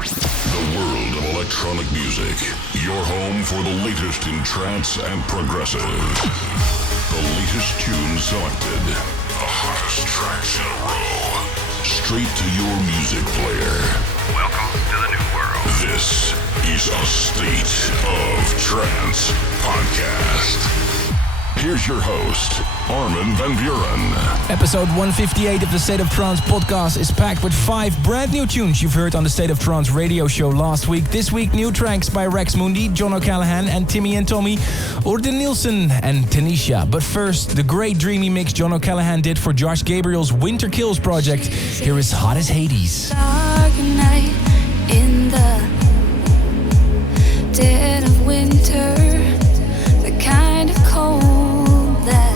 The world of electronic music. Your home for the latest in trance and progressive. The latest tunes selected. The hottest tracks in a row. Straight to your music player. Welcome to the new world. This is A State of Trance podcast. Here's your host, Armin van Buuren. Episode 158 of the State of Trance podcast is packed with 5 brand new tunes you've heard on the State of Trance radio show last week. This week, new tracks by Mundi, John Callaghan and Timmy and Tommy, or the Nilsen and Tenishia. But first, the great dreamy mix John Callaghan did for Josh Gabriel's Winter Kills project. Here is Hot as Hades. Dark night in the dead of winter, the kind of cold that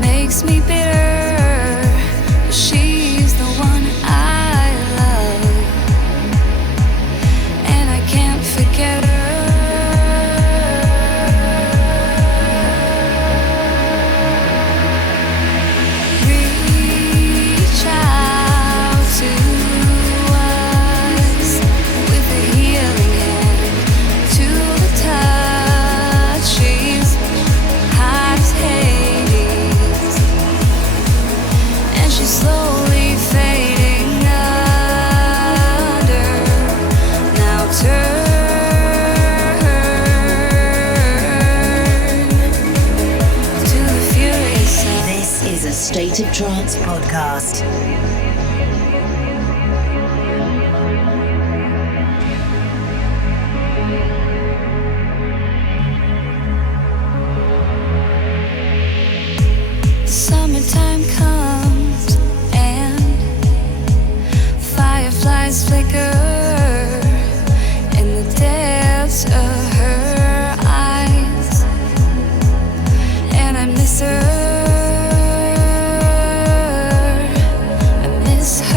makes me bitter. She's the one I love, and I can't forget her. Reach out to us with a healing hand, to the touch. She's hot as Hades, and she's slowly fading under. Now turn to the furious side. This is a State of Trance podcast. Summertime comes and fireflies flicker in the depths of her eyes, and I miss her. I miss her.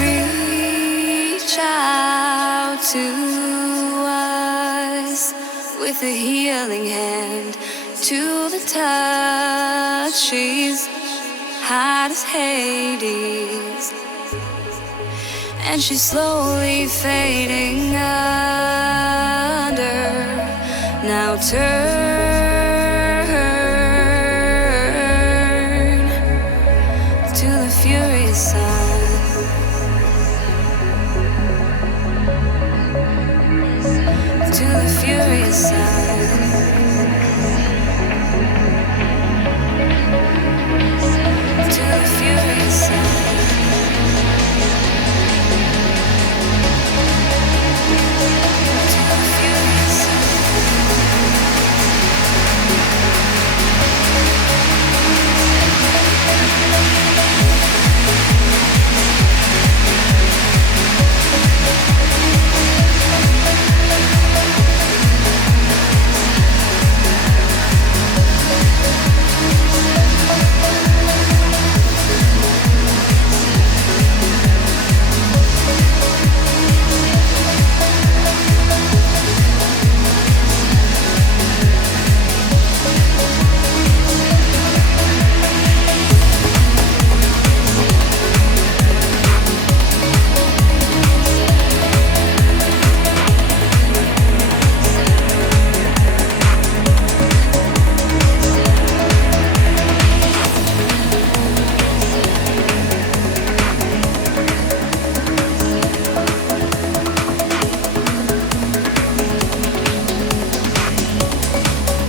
Reach out to us with a healing hand, to the touch. She's hot as Hades, and she's slowly fading under. Now turn to the furious side. To the furious side. To the furious side. To the furious side.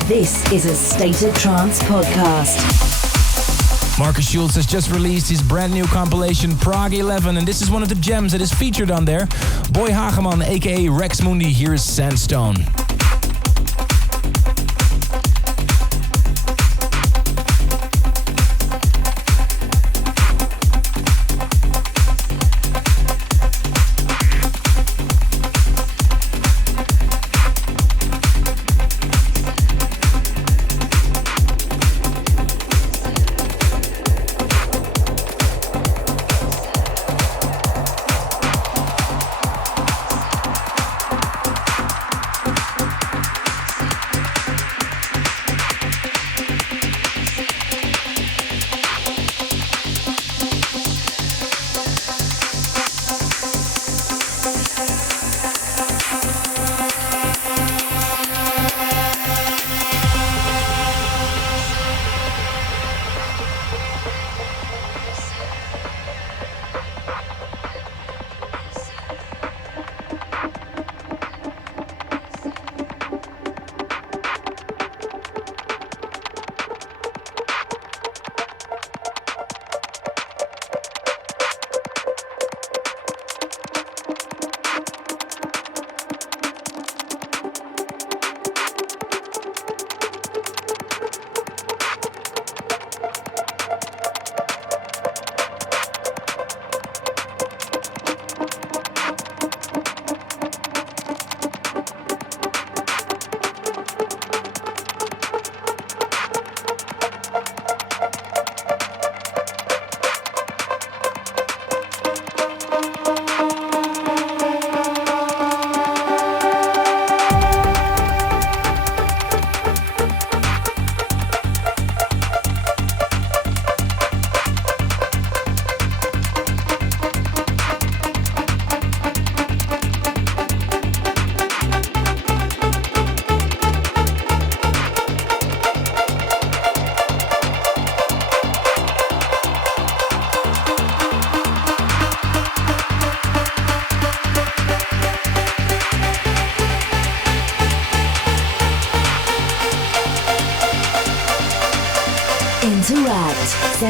This is a State of Trance podcast. Marcus Schulz has just released his brand new compilation Prague 11, and this is one of the gems that is featured on there. Boy Hageman, aka Mundi, here is Sandstone.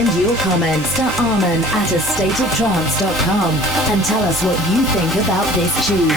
Send your comments to Armin at astateoftrance.com and tell us what you think about this tune.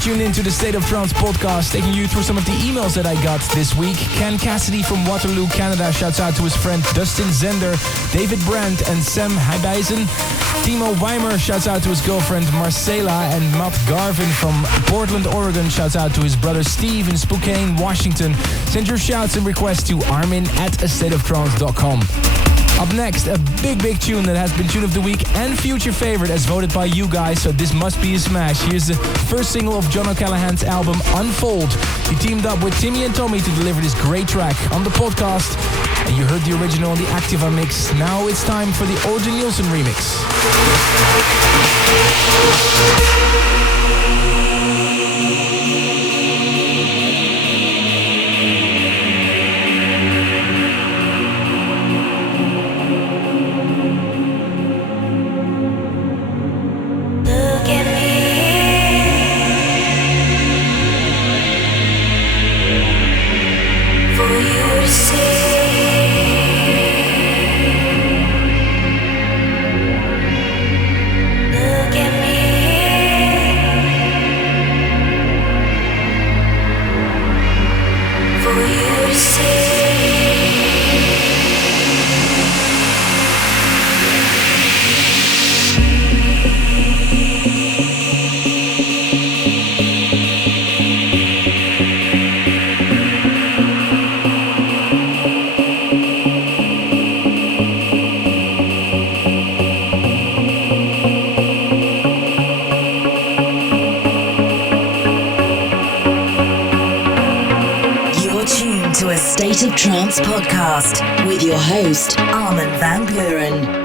Tuned into the State of Trance podcast, taking you through some of the emails that I got this week. Ken Cassidy from Waterloo, Canada shouts out to his friend Dustin Zender, David Brandt and Sam Heibijzen. Timo Weimer shouts out to his girlfriend Marcela, and Matt Garvin from Portland, Oregon shouts out to his brother Steve in Spokane, Washington. Send your shouts and requests to Armin at astateoftrance.com. Up next, a big tune that has been Tune of the Week and Future Favorite as voted by you guys, so this must be a smash. Here's the first single of John O'Callaghan's album, Unfold. He teamed up with Timmy and Tommy to deliver this great track on the podcast, and you heard the original on the Activa mix. Now it's time for the Orjan Nilsen remix. To A State of Trance podcast with your host, Armin van Buuren.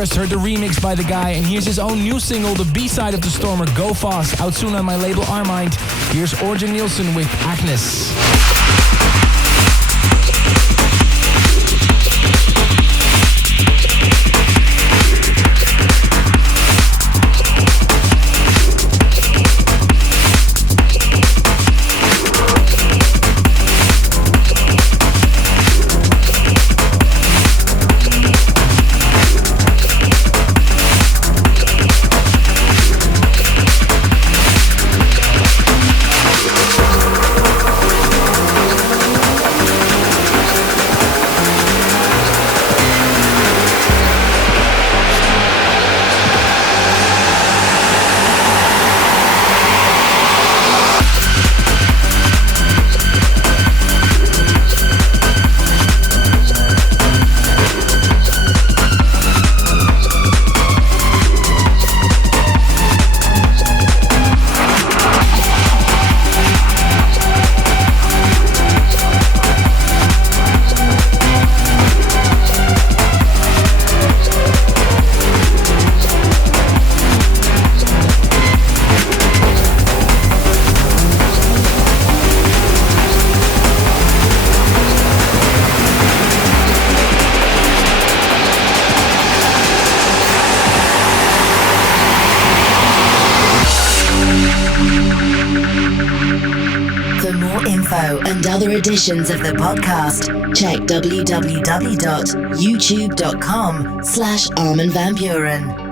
just heard the remix by the guy, and here's his own new single, the B-side of The Stormer, Go Fast, out soon on my label Armind. Here's Orjan Nilsen with Agnes. And other editions of the podcast, check www.youtube.com/Armin van Buuren.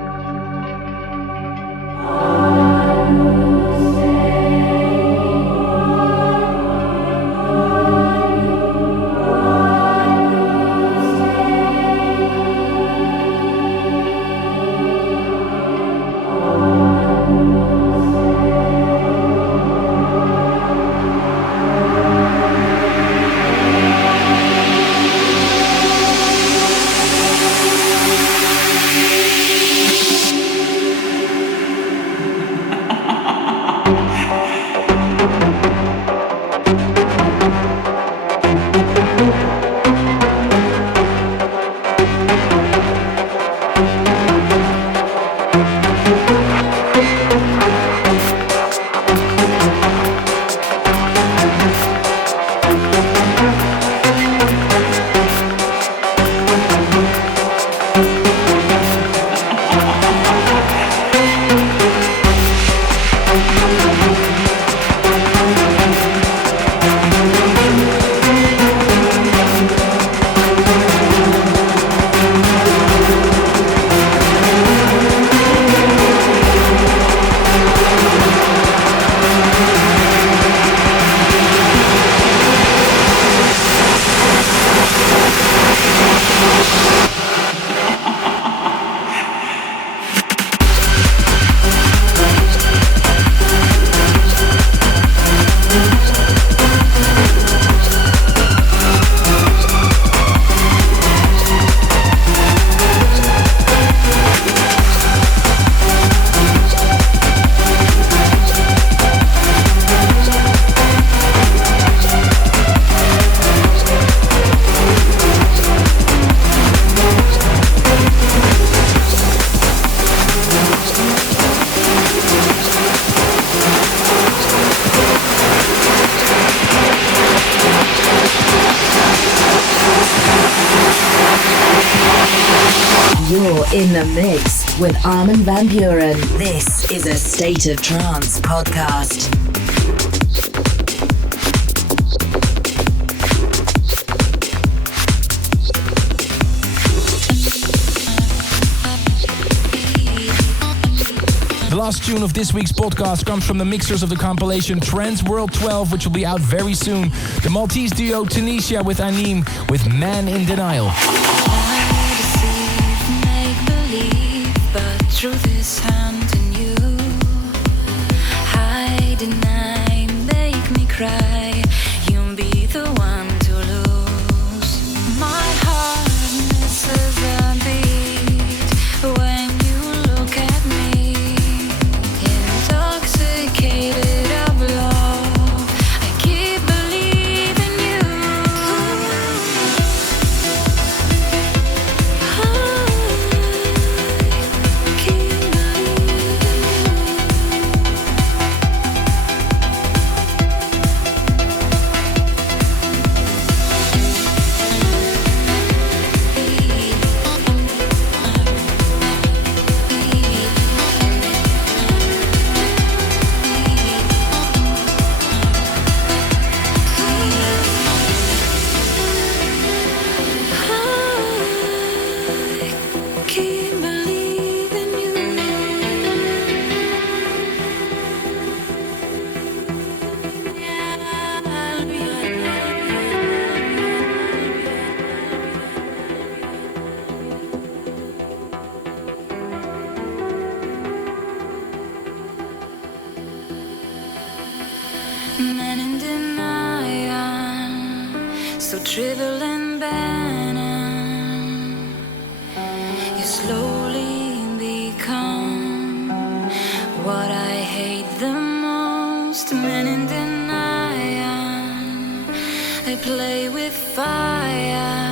In the mix with Armin van Buuren. This is a State of Trance podcast. The last tune of this week's podcast comes from the mixers of the compilation Trance World 12, which will be out very soon. The Maltese duo Tenishia with Aneym with Man in Denial. Truth is found in you. Hide, deny, make me cry. You'll be the one to lose. My heart misses a beat when you look at me. Intoxicated of love, I keep believing you. Oh. Men in denial, so trivial and banal. You slowly become what I hate the most. Men in denial, I play with fire.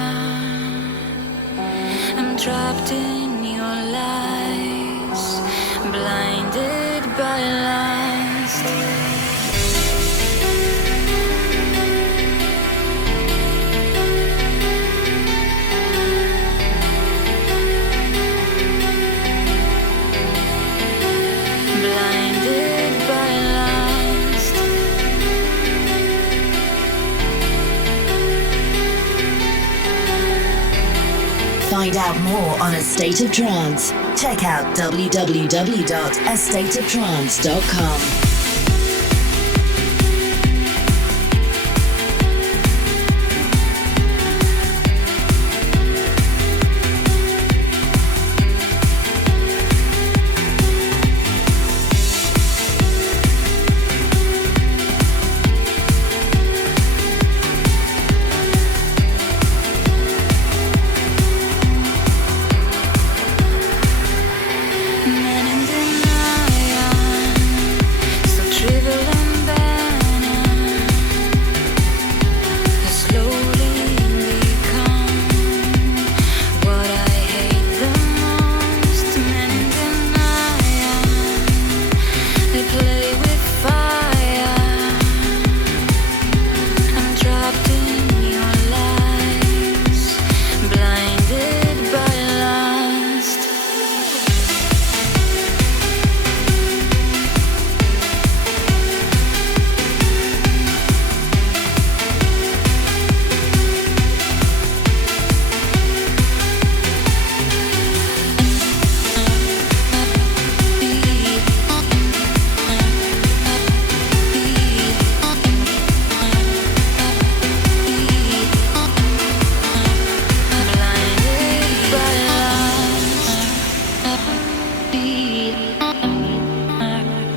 I'm trapped in your lies, blinded by lust. Find out more on A State of Trance. Check out www.astateoftrance.com.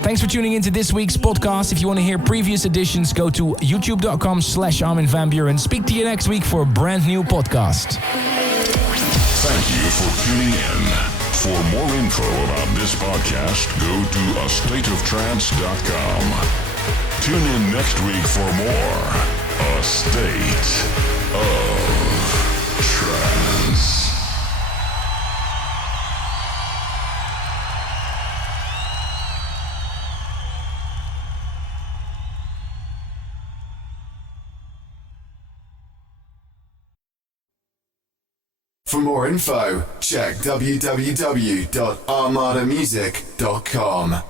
Thanks for tuning into this week's podcast. If you want to hear previous editions, go to youtube.com/Armin van Buuren. Speak to you next week for a brand new podcast. Thank you for tuning in. For more info about this podcast, go to astateoftrance.com. Tune in next week for more A State of Trance. For more info, check www.armadamusic.com.